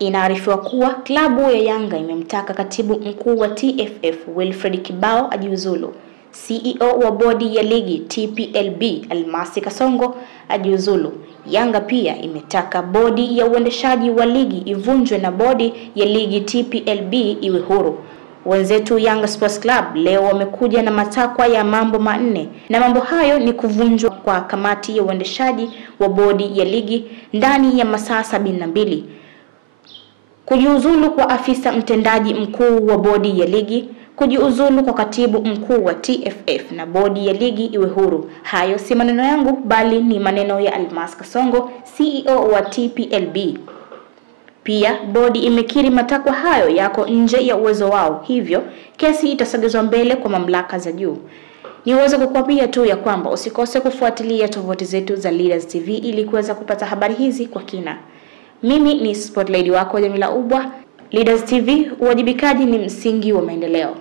Inaarifiwa kuwa klabu ya Yanga imemtaka katibu mkuu wa TFF Wilfred Kibao ajiuzulu. CEO wa bodi ya ligi TPLB Almasi Kasongo ajiuzulu. Yanga pia imetaka bodi ya uendeshaji wa ligi ivunjwe na bodi ya ligi TPLB iwe huru. Wenzetu Yanga Sports Club leo wamekuja na matakwa ya mambo manne, na mambo hayo ni kuvunjwa kwa kamati ya uendeshaji wa bodi ya ligi ndani ya masaa 72, kujiuzulu kwa afisa mtendaji mkuu wa bodi ya ligi, kujiuzulu kwa katibu mkuu wa TFF na bodi ya ligi iwe huru. Hayo si maneno yangu bali ni maneno ya Almasi Kasongo, CEO wa TPLB. Pia bodi imekiri matakwa hayo yako nje ya uwezo wao, hivyo kesi itasogezwa mbele kwa mamlaka za juu. Niweze kukuambia tu ya kwamba usikose kufuatilia tovuti zetu za Leaders TV ili kuweza kupata habari hizi kwa kina. Mimi ni Sport Lady wako Jamila Ubwa. Leaders TV, uwajibikaji ni msingi wa maendeleo.